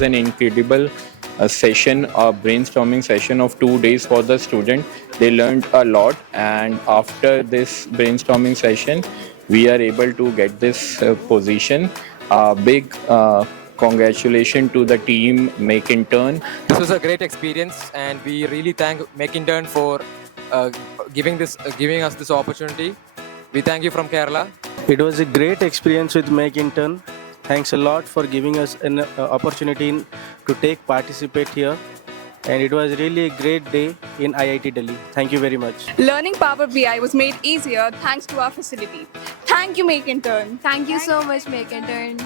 was an incredible session, a brainstorming session of 2 days for the student. They learned a lot, and after this brainstorming session, we are able to get this position. Big congratulations to the team MakeIntern. This was a great experience, and we really thank MakeIntern for uh, giving us this opportunity. We thank you from Kerala. It was a great experience with MakeIntern. Thanks a lot for giving us an opportunity to participate here. And it was really a great day in IIT Delhi. Thank you very much. Learning Power BI was made easier thanks to our facility. Thank you, MakeIntern. Thank you so much, MakeIntern.